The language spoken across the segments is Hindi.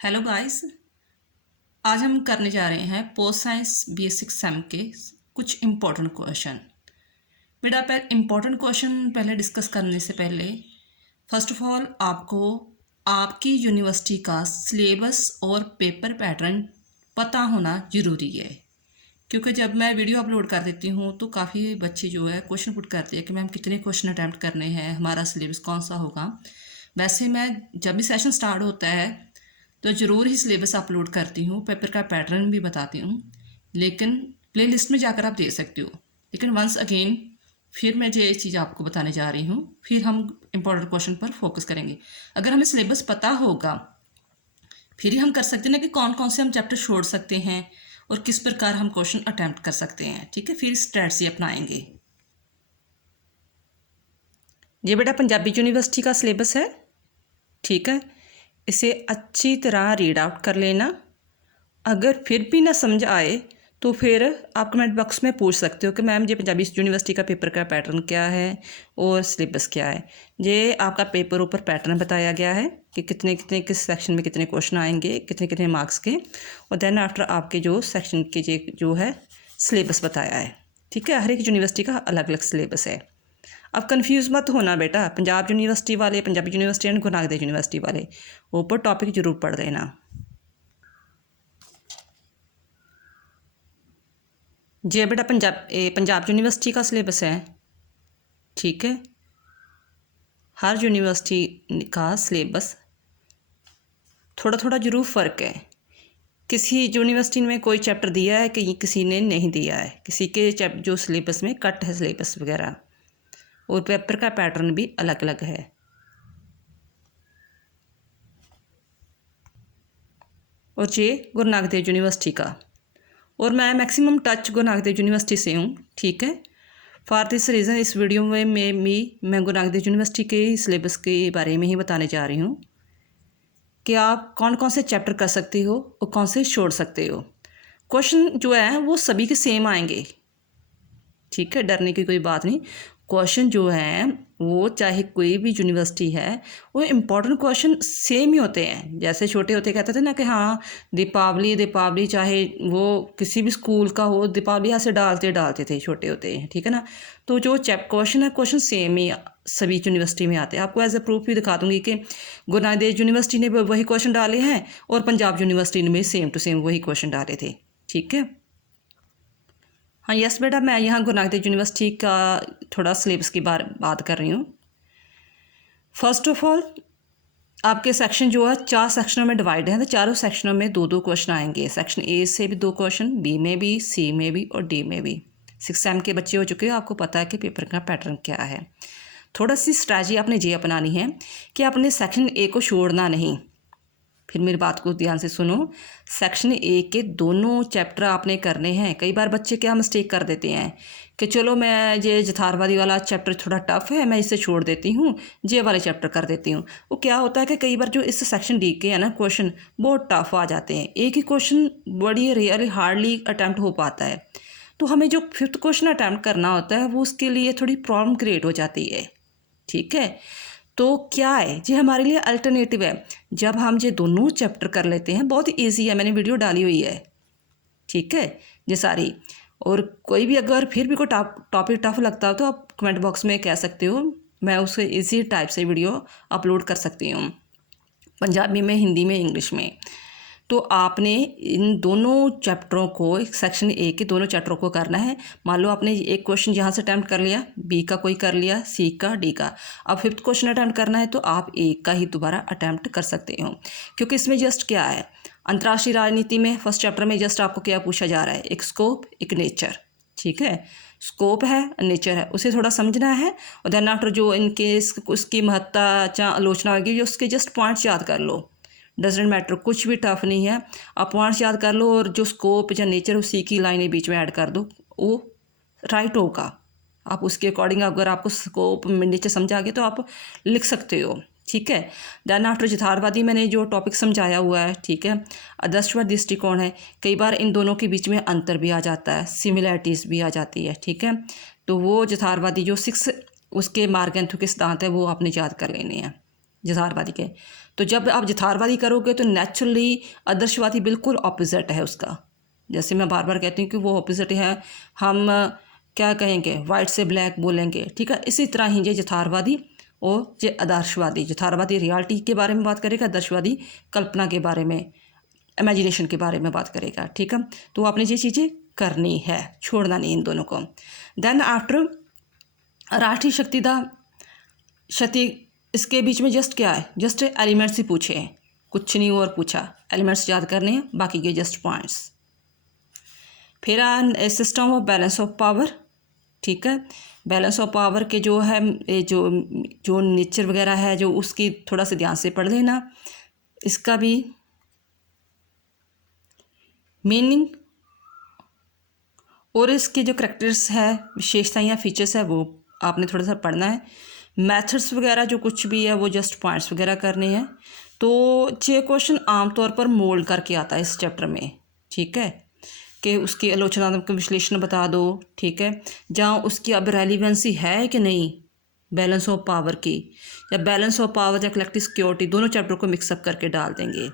Hello guys. आज हम करने जा रहे हैं पोस्ट साइंस बेसिक सेम के कुछ इम्पोर्टेंट क्वेश्चन। बेटा इम्पोर्टेंट क्वेश्चन पहले डिस्कस करने से पहले फर्स्ट ऑफ ऑल आपको आपकी यूनिवर्सिटी का सिलेबस और पेपर पैटर्न पता होना ज़रूरी है, क्योंकि जब मैं वीडियो अपलोड कर देती हूँ तो काफ़ी बच्चे जो है क्वेश्चन पुट करते हैं कि मैम कितने क्वेश्चन अटैम्प्ट करने हैं, हमारा सिलेबस कौन सा होगा। वैसे मैं जब भी सेशन स्टार्ट होता है तो ज़रूर ही सिलेबस अपलोड करती हूँ, पेपर का पैटर्न भी बताती हूँ, लेकिन प्लेलिस्ट में जाकर आप देख सकते हो। लेकिन वंस अगेन फिर मैं ये चीज़ आपको बताने जा रही हूँ, फिर हम इम्पोर्टेंट क्वेश्चन पर फोकस करेंगे। अगर हमें सिलेबस पता होगा फिर ही हम कर सकते हैं ना कि कौन कौन से हम चैप्टर छोड़ सकते हैं और किस प्रकार हम क्वेश्चन अटैम्प्ट कर सकते हैं। ठीक है, फिर स्ट्रैटेजी अपनाएंगे। ये बेटा पंजाबी यूनिवर्सिटी का सिलेबस है, ठीक है। इसे अच्छी तरह रीड आउट कर लेना। अगर फिर भी ना समझ आए तो फिर आप कमेंट बॉक्स में पूछ सकते हो कि मैम ये पंजाबी यूनिवर्सिटी का पेपर का पैटर्न क्या है और सिलेबस क्या है। ये आपका पेपर ऊपर पैटर्न बताया गया है कि कितने कितने किस सेक्शन में कितने क्वेश्चन आएंगे, कितने कितने मार्क्स के, और देन आफ्टर आपके जो सेक्शन के जो है सिलेबस बताया है। ठीक है, हर एक यूनिवर्सिटी का अलग अलग सिलेबस है। अब कन्फ्यूज़ मत होना बेटा, पंजाब यूनिवर्सिटी वाले, Punjabi university and Guru Nanak Dev university वाले ऊपर टॉपिक जरूर पढ़ लेना। ये बेटा पंजाब यूनिवर्सिटी का सिलेबस है, ठीक है। हर यूनिवर्सिटी का सिलेबस थोड़ा थोड़ा जरूर फ़र्क है। किसी यूनिवर्सिटी में कोई चैप्टर दिया है कि किसी ने नहीं दिया है, किसी के जो सिलेबस में कट है सिलेबस वगैरह, और पेपर का पैटर्न भी अलग अलग है। और ये गुरु नानक देव यूनिवर्सिटी का, और मैं maximum touch Guru Nanak Dev university से हूँ, ठीक है। फॉर दिस रीज़न इस वीडियो में मैं गुरु नानक देव यूनिवर्सिटी के सिलेबस के बारे में ही बताने जा रही हूँ कि आप कौन कौन से चैप्टर कर सकते हो और कौन से छोड़ सकते हो। क्वेश्चन जो है वो सभी के सेम आएंगे, ठीक है, डरने की कोई बात नहीं। क्वेश्चन जो है वो चाहे कोई भी यूनिवर्सिटी है, वो इम्पोर्टेंट क्वेश्चन सेम ही होते हैं। जैसे छोटे होते कहते थे ना कि हाँ दीपावली दीपावली, चाहे वो किसी भी स्कूल का हो, दीपावली ऐसे डालते थे छोटे होते हैं, ठीक है ना। तो जो क्वेश्चन है, क्वेश्चन सेम ही सभी यूनिवर्सिटी में आते हैं। आपको एज ए प्रूफ भी दिखा दूंगी कि गुरु नानक देव यूनिवर्सिटी ने वही क्वेश्चन डाले हैं और पंजाब यूनिवर्सिटी ने भी सेम टू सेम वही क्वेश्चन डाले थे, ठीक है। हाँ यस बेटा, मैं यहाँ गुरु नानक देव यूनिवर्सिटी का थोड़ा सिलेबस की बात कर रही हूँ। फर्स्ट ऑफ ऑल आपके सेक्शन जो है 4 सेक्शनों में डिवाइड है, तो चारों सेक्शनों में 2-2 क्वेश्चन आएंगे। सेक्शन ए से भी 2 क्वेश्चन, बी में भी, सी में भी और डी में भी। 6 सेम के बच्चे हो चुके हो, आपको पता है कि पेपर का पैटर्न क्या है। थोड़ा सी स्ट्रैटेजी आपने ये अपनानी है कि आपने सेक्शन ए को छोड़ना नहीं। फिर मेरी बात को ध्यान से सुनो। सेक्शन ए के दोनों चैप्टर आपने करने हैं। कई बार बच्चे क्या मिस्टेक कर देते हैं कि चलो मैं ये जथारवादी वाला चैप्टर थोड़ा टफ है, मैं इसे छोड़ देती हूँ, ये वाले चैप्टर कर देती हूँ। वो क्या होता है कि कई बार जो इस सेक्शन डी के है ना क्वेश्चन बहुत टफ आ जाते हैं। एक ही क्वेश्चन बड़ी रेयरली हार्डली अटैम्प्ट हो पाता है, तो हमें जो 5th क्वेश्चन अटैम्प्ट करना होता है वो उसके लिए थोड़ी प्रॉब्लम क्रिएट हो जाती है, ठीक है। तो क्या है, ये हमारे लिए अल्टरनेटिव है। जब हम ये दोनों चैप्टर कर लेते हैं, बहुत ईजी है, मैंने वीडियो डाली हुई है, ठीक है, ये सारी। और कोई भी अगर फिर भी कोई टॉपिक टफ लगता हो तो आप कमेंट बॉक्स में कह सकते हो, मैं उसे इजी टाइप से वीडियो अपलोड कर सकती हूँ, पंजाबी में, हिंदी में, इंग्लिश में। तो आपने इन दोनों चैप्टरों को, सेक्शन ए के दोनों चैप्टरों को करना है। मान लो आपने एक क्वेश्चन यहाँ से अटैम्प्ट कर लिया, बी का कोई कर लिया, सी का, डी का। अब 5th क्वेश्चन अटैम्प्ट करना है तो आप ए का ही दोबारा अटैम्प्ट कर सकते हो, क्योंकि इसमें जस्ट क्या है, अंतर्राष्ट्रीय राजनीति में फर्स्ट चैप्टर में जस्ट आपको क्या पूछा जा रहा है, एक स्कोप, एक नेचर, ठीक है। स्कोप है, नेचर है, उसे थोड़ा समझना है, और देन आफ्टर जो इनके उसकी महत्ता या आलोचना होगी, जो उसके जस्ट पॉइंट्स याद कर लो। डजेंट मैटर, कुछ भी टफ नहीं है, आप पॉइंट्स याद कर लो और जो स्कोप या नेचर उसी की लाइनें बीच में ऐड कर दो, वो राइट होगा। आप उसके अकॉर्डिंग अगर आपको स्कोप नेचर समझ आ गया तो आप लिख सकते हो, ठीक है। देन आफ्टर यथार्थवादी मैंने जो टॉपिक समझाया हुआ है, ठीक है। आदर्शवाद दृष्टिकोण है, कई बार इन दोनों के बीच में अंतर भी आ जाता है, सिमिलैरिटीज़ भी आ जाती है, ठीक है। तो वो यथार्थवादी जो 6 उसके मार्गेंथु के सिद्धांत है वो आपने याद कर लेने हैं, यथार्थवादी के। तो जब आप यथार्थवादी करोगे तो नेचुरली आदर्शवादी बिल्कुल ऑपोजिट है उसका। जैसे मैं बार बार कहती हूँ कि वो ऑपोजिट है, हम क्या कहेंगे, वाइट से ब्लैक बोलेंगे, ठीक है। इसी तरह ही ये यथार्थवादी और ये आदर्शवादी, यथार्थवादी रियलिटी के बारे में बात करेगा, आदर्शवादी कल्पना के बारे में, इमेजिनेशन के बारे में बात करेगा, ठीक है। तो आपने ये चीज़ें करनी है, छोड़ना नहीं इन दोनों को। देन आफ्टर राष्ट्रीय शक्ति, इसके बीच में जस्ट क्या है, जस्ट एलिमेंट्स ही पूछे हैं, कुछ नहीं और पूछा, एलिमेंट्स याद करने हैं, बाकी के जस्ट पॉइंट्स। फिर system of balance of power, ठीक है। बैलेंस ऑफ पावर के जो है जो नेचर वगैरह है जो उसकी थोड़ा सा ध्यान से पढ़ लेना, इसका भी मीनिंग और इसके जो करैक्टर्स है, विशेषताएं या फीचर्स है, वो आपने थोड़ा सा पढ़ना है। मेथड्स वगैरह जो कुछ भी है वो जस्ट पॉइंट्स वगैरह करने हैं। तो ये क्वेश्चन आमतौर पर मोल्ड करके आता है इस चैप्टर में, ठीक है, कि उसकी आलोचनात्मक विश्लेषण बता दो, ठीक है, जहाँ उसकी अब रेलिवेंसी है कि नहीं बैलेंस ऑफ पावर की, या बैलेंस ऑफ पावर या कलेक्टिव सिक्योरिटी, दोनों चैप्टर को मिक्सअप करके डाल देंगे,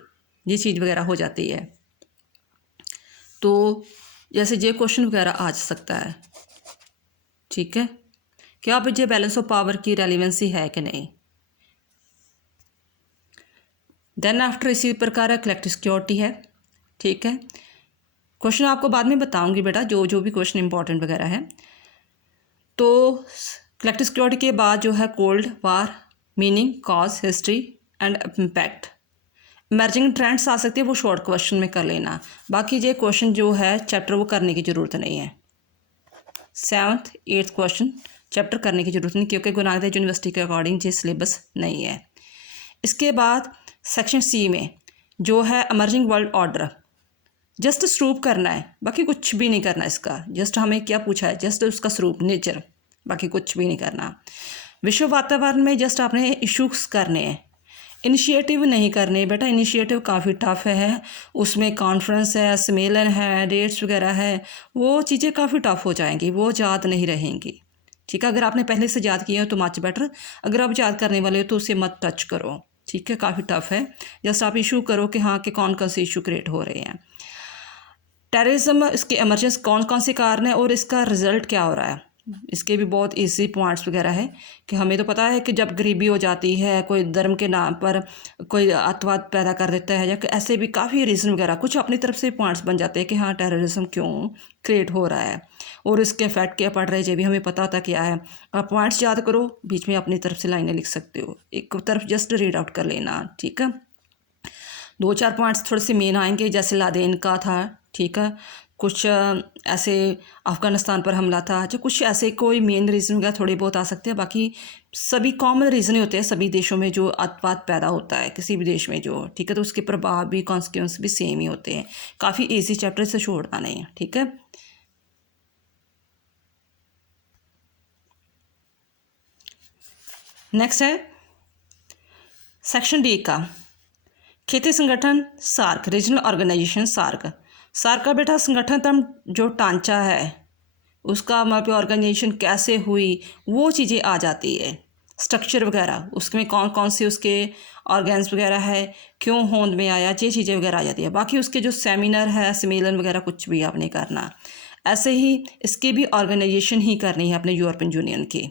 ये चीज़ वगैरह हो जाती है। तो जैसे ये क्वेश्चन वगैरह आ सकता है, ठीक है, क्या अब ये बैलेंस ऑफ पावर की रेलिवेंसी है कि नहीं। देन आफ्टर इसी प्रकार है कलेक्टिव सिक्योरिटी है, ठीक है। क्वेश्चन आपको बाद में बताऊंगी बेटा, जो भी क्वेश्चन इंपॉर्टेंट वगैरह है। तो कलेक्टिव सिक्योरिटी के बाद जो है cold war, meaning, cause, history and impact. Emerging trends आ सकती है, वो शॉर्ट क्वेश्चन में कर लेना, बाकी ये क्वेश्चन जो है चैप्टर वो करने की ज़रूरत नहीं है। 7th 8th क्वेश्चन चैप्टर करने की ज़रूरत नहीं, क्योंकि गुरु नानक देव यूनिवर्सिटी के अकॉर्डिंग ये सिलेबस नहीं है। इसके बाद सेक्शन सी में जो है इमर्जिंग वर्ल्ड ऑर्डर, जस्ट स्वरूप करना है, बाकी कुछ भी नहीं करना इसका। जस्ट हमें क्या पूछा है, जस्ट उसका स्वरूप, नेचर, बाकी कुछ भी नहीं करना। विश्व वातावरण में जस्ट आपने इशूज करने हैं, इनिशिएटिव नहीं करने बेटा। इनिशिएटिव काफ़ी टफ है, उसमें कॉन्फ्रेंस है, सम्मेलन है, डेट्स वगैरह है, वो चीज़ें काफ़ी टफ हो जाएंगी, वो याद नहीं रहेंगी, ठीक है। अगर आपने पहले से याद किया हो तो मच बेटर, अगर आप याद करने वाले हो तो उसे मत टच करो, ठीक है, काफ़ी टफ है। जस्ट आप इशू करो कि हाँ कि कौन कौन से इशू क्रिएट हो रहे हैं। टेररिज्म, इसके एमरजेंसी कौन कौन से कारण है और इसका रिजल्ट क्या हो रहा है, इसके भी बहुत इजी पॉइंट्स वगैरह है कि हमें तो पता है कि जब गरीबी हो जाती है, कोई धर्म के नाम पर कोई अतवाद पैदा कर देता है, या ऐसे भी काफ़ी रीज़न वगैरह कुछ अपनी तरफ से पॉइंट्स बन जाते हैं कि हाँ टेररिज्म क्यों क्रिएट हो रहा है और इसके इफेक्ट क्या पड़ रहे हैं, ये भी हमें पता होता क्या है। आप पॉइंट्स याद करो, बीच में अपनी तरफ से लाइनें लिख सकते हो, एक तरफ जस्ट रीड आउट कर लेना, ठीक है। 2-4 पॉइंट्स थोड़े से मेन आएंगे, जैसे लादेन का था, ठीक है, कुछ ऐसे अफ़गानिस्तान पर हमला था, जो कुछ ऐसे कोई मेन रीज़न वगैरह थोड़े बहुत आ सकते हैं, बाकी सभी कॉमन रीज़न ही होते हैं सभी देशों में जो अतवाद पैदा होता है किसी भी देश में जो, ठीक है। तो उसके प्रभाव भी, कॉन्सिक्वेंस भी सेम ही होते हैं। काफ़ी ईजी चैप्टर से छोड़ना नहीं है, ठीक है। नेक्स्ट है सेक्शन डी का खेती संगठन SAARC, regional organisation SAARC. SAARC का बेटा संगठन जो ढांचा है उसका मतलब ऑर्गेनाइजेशन कैसे हुई वो चीज़ें आ जाती है, स्ट्रक्चर वगैरह, उसमें कौन कौन से उसके ऑर्गेन्स वगैरह है, क्यों होंद में आया, ये चीज़ें वगैरह आ जाती है। बाकी उसके जो सेमिनार है, सम्मेलन वगैरह कुछ भी आपने करना। ऐसे ही इसकी भी ऑर्गेनाइजेशन ही करनी है अपने यूरोपियन यूनियन की,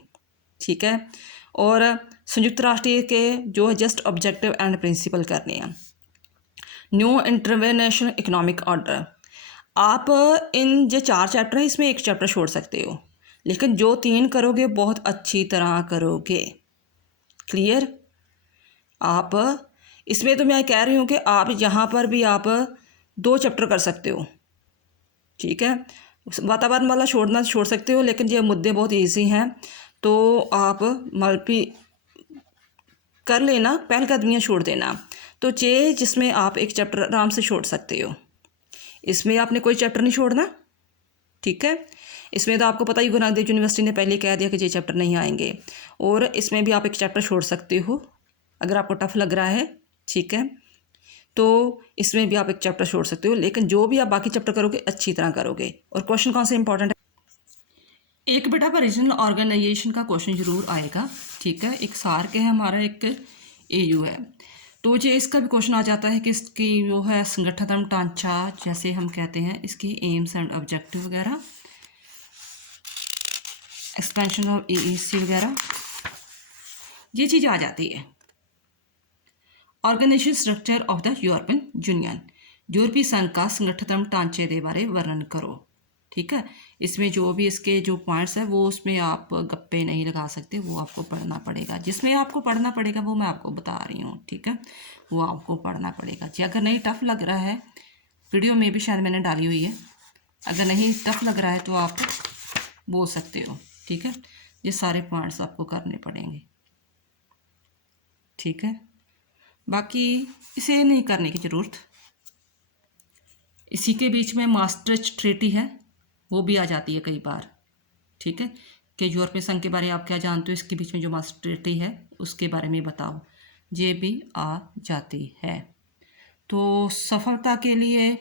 ठीक है। और संयुक्त राष्ट्र के जो है जस्ट ऑब्जेक्टिव एंड प्रिंसिपल करने हैं। न्यू इंटरनेशनल इकोनॉमिक ऑर्डर, आप इन जो 4 चैप्टर है इसमें एक चैप्टर छोड़ सकते हो, लेकिन जो 3 करोगे बहुत अच्छी तरह करोगे, क्लियर। आप इसमें तो मैं कह रही हूँ कि आप यहाँ पर भी आप 2 चैप्टर कर सकते हो, ठीक है। वातावरण वाला छोड़ सकते हो, लेकिन ये मुद्दे बहुत ईजी हैं तो आप मल्टी कर लेना, पहलकदमियाँ छोड़ देना। तो जिसमें आप एक चैप्टर आराम से छोड़ सकते हो, इसमें आपने कोई चैप्टर नहीं छोड़ना, ठीक है। इसमें तो आपको पता ही गुरु नानक देव यूनिवर्सिटी ने पहले कह दिया कि ये चैप्टर नहीं आएंगे, और इसमें भी आप एक चैप्टर छोड़ सकते हो अगर आपको टफ लग रहा है, ठीक है। तो इसमें भी आप एक चैप्टर छोड़ सकते हो, लेकिन जो भी आप बाकी चैप्टर करोगे अच्छी तरह करोगे। और क्वेश्चन कौन से इंपॉर्टेंट है, एक बेटा पर रीजनल ऑर्गेनाइजेशन का क्वेश्चन जरूर आएगा, ठीक है। एक सार्क है हमारा, एक EU है। तो ये इसका भी क्वेश्चन आ जाता है कि इसकी वो है संगठनात्मक ढांचा, जैसे हम कहते हैं इसकी एम्स एंड ऑब्जेक्टिव वगैरह, एक्सपेंशन ऑफ EEC वगैरह, ये चीज़ आ जाती है। Organisation structure of the European Union, यूरोपीय संघ का संगठनात्मक ढांचे के बारे वर्णन करो। ठीक है, इसमें जो भी इसके जो पॉइंट्स है वो उसमें आप गप्पे नहीं लगा सकते, वो आपको पढ़ना पड़ेगा। जिसमें आपको पढ़ना पड़ेगा वो मैं आपको बता रही हूँ। ठीक है, वो आपको पढ़ना पड़ेगा जी। अगर नहीं टफ लग रहा है, वीडियो में भी शायद मैंने डाली हुई है, अगर नहीं टफ लग रहा है तो आप बोल सकते हो। ठीक है, ये सारे पॉइंट्स आपको करने पड़ेंगे। ठीक है, बाकी इसे नहीं करने की ज़रूरत। इसी के बीच में मास्ट्रिच ट्रीटी है, वो भी आ जाती है कई बार। ठीक है, कि यूरोपीय संघ के बारे में आप क्या जानते हो, इसके बीच में जो मास्ट्रिच ट्रीटी है उसके बारे में बताओ, ये भी आ जाती है। तो सफलता के लिए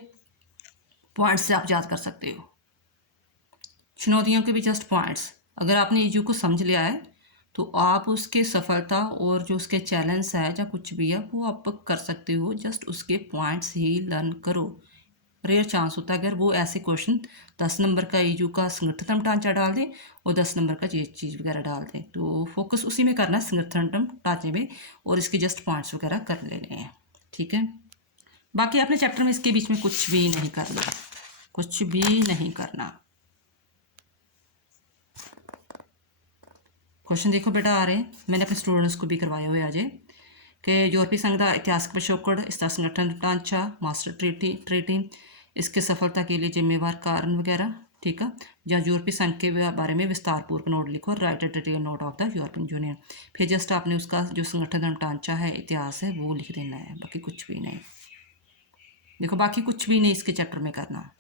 पॉइंट्स से आप याद कर सकते हो। चुनौतियों के भी जस्ट पॉइंट्स, अगर आपने ईयू को समझ लिया है तो आप उसके सफलता और जो उसके चैलेंज है या कुछ भी है वो आप कर सकते हो। जस्ट उसके पॉइंट्स ही लर्न करो। रेयर चांस होता है अगर वो ऐसे क्वेश्चन 10 नंबर का ईयू का संगठनात्मक ढांचा डाल दें और 10 नंबर का ये चीज़ वगैरह डाल दें। तो फोकस उसी में करना है, संगठनात्मक ढांचे में, और इसके जस्ट पॉइंट्स वगैरह कर लेने हैं। ठीक है, बाकी आपने चैप्टर में इसके बीच में कुछ भी नहीं करना, कुछ भी नहीं करना। क्वेश्चन देखो बेटा आ रहे हैं, मैंने अपने स्टूडेंट्स को भी करवाए हुए आज कि यूरोपीय संघ का इतिहास पिछोकड़, इसका संगठन ढांचा, मास्टर ट्रीटी, इसके सफलता के लिए जिम्मेवार कारण वगैरह। ठीक है, या यूरोपीय संघ के बारे में विस्तारपूर्वक नोट लिखो, right a detail note of the European union. फिर जस्ट आपने उसका जो संगठन ढांचा है, इतिहास है, वो लिख देना है, बाकी कुछ भी नहीं। देखो बाकी कुछ भी नहीं इसके चैप्टर में करना।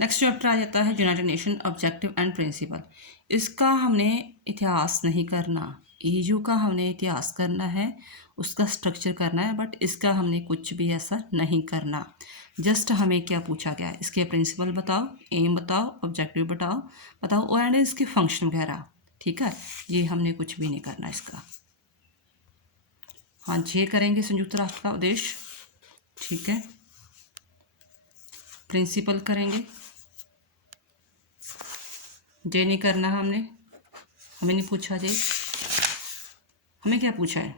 नेक्स्ट चैप्टर आ जाता है United Nation objective and principle. इसका हमने इतिहास नहीं करना, ईयू का हमने इतिहास करना है, उसका स्ट्रक्चर करना है, बट इसका हमने कुछ भी ऐसा नहीं करना। जस्ट हमें क्या पूछा गया है, इसके प्रिंसिपल बताओ, एम बताओ, ऑब्जेक्टिव बताओ और इसके फंक्शन वगैरह। ठीक है, ये हमने कुछ भी नहीं करना इसका। हाँ, ये करेंगे संयुक्त राष्ट्र का उद्देश्य। ठीक है, प्रिंसिपल करेंगे, जे नहीं करना हमने, हमें नहीं पूछा जे, हमें क्या पूछा है,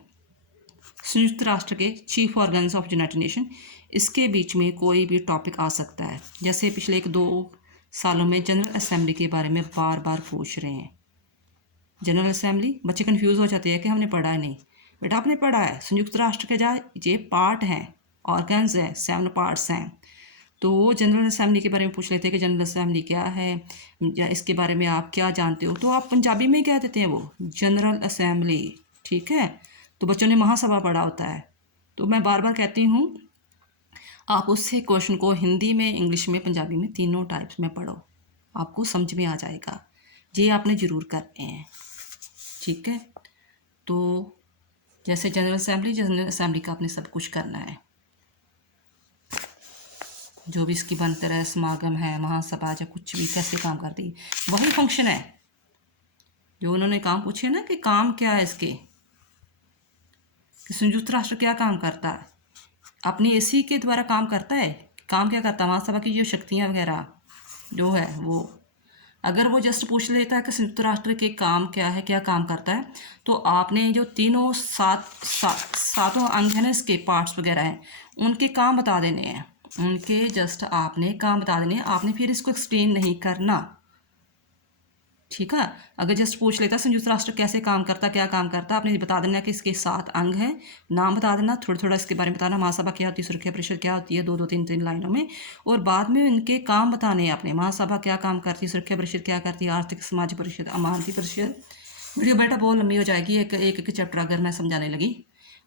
संयुक्त राष्ट्र के chief organs of United nation, इसके बीच में कोई भी टॉपिक आ सकता है। जैसे पिछले 1-2 सालों में जनरल असेंबली के बारे में बार बार पूछ रहे हैं। जनरल असेंबली, बच्चे कन्फ्यूज़ हो जाते हैं कि हमने पढ़ा है नहीं। बेटा आपने पढ़ा है, संयुक्त राष्ट्र के जहाँ ये पार्ट हैं, ऑर्गन्स हैं, 7 पार्ट्स हैं। तो वो जनरल असेंबली के बारे में पूछ लेते हैं कि जनरल असेंबली क्या है या इसके बारे में आप क्या जानते हो, तो आप पंजाबी में ही कह देते हैं वो जनरल असेंबली। ठीक है, तो बच्चों ने महासभा पढ़ा होता है। तो मैं बार बार कहती हूँ आप उससे क्वेश्चन को हिंदी में, इंग्लिश में, पंजाबी में, तीनों टाइप्स में पढ़ो, आपको समझ में आ जाएगा। ये आपने ज़रूर करने हैं। ठीक है, तो जैसे जनरल असेंबली का आपने सब कुछ करना है, जो भी इसकी बनतर है, समागम है, महासभा या कुछ भी कैसे काम करती है, वही फंक्शन है जो उन्होंने काम पूछे ना कि काम क्या है इसके, कि संयुक्त राष्ट्र क्या काम करता है, अपनी एसी के द्वारा काम करता है। काम क्या करता है, महासभा की जो शक्तियाँ वगैरह जो है वो, अगर वो जस्ट पूछ लेता है कि संयुक्त राष्ट्र के काम क्या है, क्या काम करता है, तो आपने जो तीनों सातों अंग हैं ना, इसके पार्ट्स वगैरह हैं, उनके काम बता देने हैं, उनके जस्ट आपने काम बता देने हैं, आपने फिर इसको एक्सप्लेन नहीं करना। ठीक है, अगर जस्ट पूछ लेता संयुक्त राष्ट्र कैसे काम करता, क्या काम करता, आपने बता देना कि इसके 7 अंग हैं, नाम बता देना, थोड़ा थोड़ा इसके बारे में बताना, महासभा क्या होती है, सुरक्षा परिषद क्या होती है, 2-2, 3-3 लाइनों में, और बाद में इनके काम बताने हैं आपने। महासभा क्या काम करती है, सुरक्षा परिषद क्या करती है, आर्थिक समाज परिषद, अमानती परिषद। वीडियो बेटा बहुत लंबी हो जाएगी, एक चैप्टर अगर मैं समझाने लगी।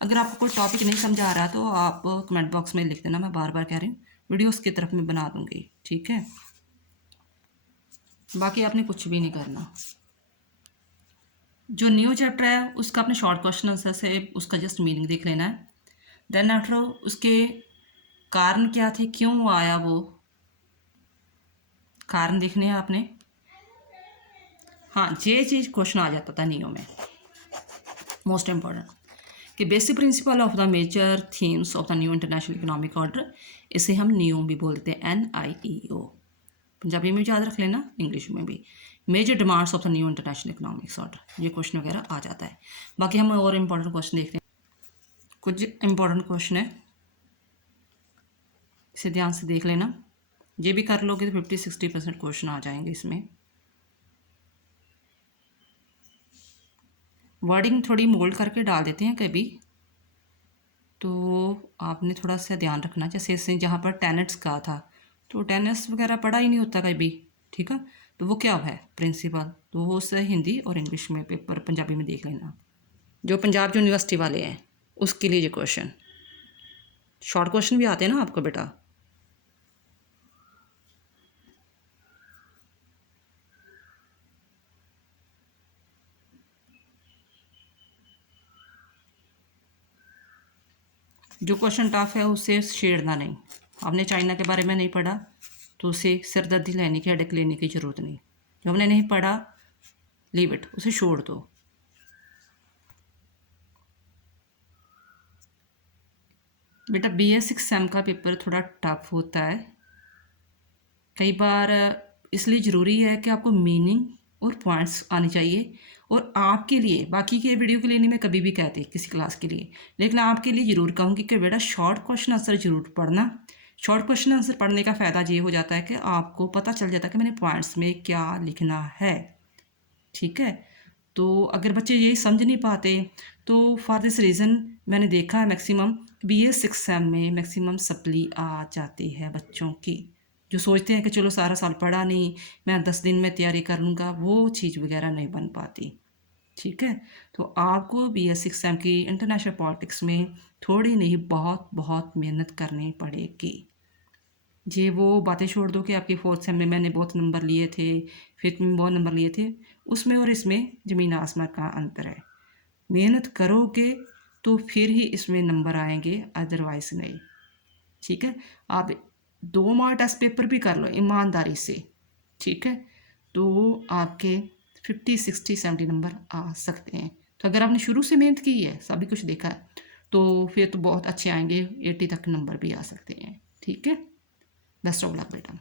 अगर आपको कोई टॉपिक नहीं समझा आ रहा तो आप कमेंट बॉक्स में लिख देना, मैं बार बार कह रही हूँ, वीडियो उसकी तरफ में बना दूँगी। ठीक है, बाकी आपने कुछ भी नहीं करना। जो न्यू चैप्टर है उसका अपने शॉर्ट क्वेश्चन आंसर से उसका जस्ट मीनिंग देख लेना है। देन आफ्टर उसके कारण क्या थे, क्यों आया, वो कारण देखने हैं आपने। हाँ, ये चीज़ क्वेश्चन आ जाता था न्यू में, मोस्ट इम्पोर्टेंट, कि basic principle of the major themes of the new international economic order, इसे हम नियो भी बोलते हैं, NIEO। पंजाबी में भी याद रख लेना, इंग्लिश में भी। Major demands of the new international economics order, ये क्वेश्चन वगैरह आ जाता है। बाकी हम और इम्पोर्टेंट क्वेश्चन देखते हैं। कुछ इम्पोर्टेंट क्वेश्चन है, इसे ध्यान से देख लेना। ये भी कर लोगे तो 50-60% क्वेश्चन आ जाएंगे इसमें। वर्डिंग थोड़ी मोल्ड करके डाल देते हैं कभी, तो आपने थोड़ा सा ध्यान रखना। जैसे इससे जहाँ पर टेनेट्स का था, तो टेनेट्स वगैरह पढ़ा ही नहीं होता कभी, ठीक है। तो वो क्या है प्रिंसिपल, तो वो उससे हिंदी और इंग्लिश में पेपर पंजाबी में देख लेना। जो पंजाब यूनिवर्सिटी वाले हैं उसके लिए ये क्वेश्चन, शॉर्ट क्वेश्चन भी आते हैं ना आपको बेटा। जो क्वेश्चन टफ है उससे छेड़ना नहीं। आपने चाइना के बारे में नहीं पढ़ा तो उसे सिरदर्दी लेने की, हेडेक लेने की ज़रूरत नहीं। जो हमने नहीं पढ़ा, लीव इट, उसे छोड़ दो। बेटा BS 6 सेम का पेपर थोड़ा टफ होता है कई बार, इसलिए ज़रूरी है कि आपको मीनिंग और पॉइंट्स आने चाहिए। और आपके लिए, बाकी के वीडियो के लिए नहीं मैं कभी भी कहती किसी क्लास के लिए, लेकिन आपके लिए ज़रूर कहूँगी कि बेटा शॉर्ट क्वेश्चन आंसर ज़रूर पढ़ना। शॉर्ट क्वेश्चन आंसर पढ़ने का फ़ायदा ये हो जाता है कि आपको पता चल जाता है कि मैंने पॉइंट्स में क्या लिखना है, ठीक है। तो अगर बच्चे यही समझ नहीं पाते, तो फॉर दिस रीज़न मैंने देखा है मैक्सिमम BS 6 सेम में मैक्सिमम सप्ली आ जाती है बच्चों की। जो सोचते हैं कि चलो सारा साल पढ़ा नहीं, मैं 10 दिन में तैयारी कर लूँगा, वो चीज़ वगैरह नहीं बन पाती, ठीक है। तो आपको BS 6 सेम की इंटरनेशनल पॉलिटिक्स में थोड़ी नहीं बहुत बहुत मेहनत करनी पड़ेगी। ये वो बातें छोड़ दो कि आपकी 4th सेम में मैंने बहुत नंबर लिए थे, 5th में बहुत नंबर लिए थे, उसमें और इसमें ज़मीन आसमान का अंतर है। मेहनत करोगे तो फिर ही इसमें नंबर आएंगे, अदरवाइज नहीं, ठीक है। आप 2 मार्क टेस्ट पेपर भी कर लो ईमानदारी से, ठीक है, तो आपके 50, 60, 70 नंबर आ सकते हैं। तो अगर आपने शुरू से मेहनत की है, सभी कुछ देखा है, तो फिर तो बहुत अच्छे आएंगे, 80 तक नंबर भी आ सकते हैं, ठीक है। बेस्ट ऑफ लक बेटा।